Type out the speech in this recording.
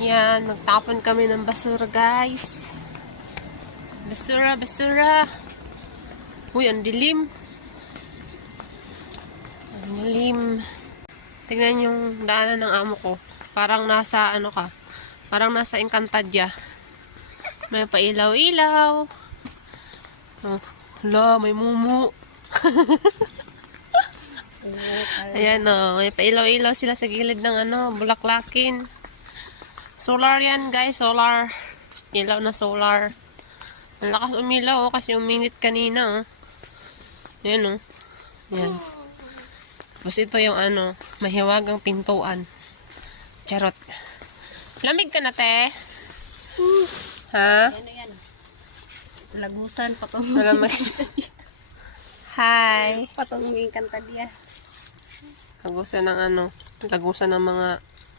Yan, magtapon kami ng basura, guys. Basura, basura. Uy, ang dilim. Ang dilim. Tingnan yung daanan ng amo ko. Parang nasa, ano ka, parang nasa Encantadia. May pailaw-ilaw. Oh, hala, may mumu. Ayan o, may pailaw-ilaw sila sa gilid ng ano, bulaklakin. Solar yan, guys, solar. Ilaw na solar. Ang lakas umilaw oh, kasi uminit kanina oh. Ayan oh. Ayan. Tapos ito yung ano, mahiwagang pintuan. Charot. Lamig ka na, te? Ha? Yan. Lagusan, patong. Malamig. Hi. Patong ng Encantadia. Lagusan ng ano, lagusan ng mga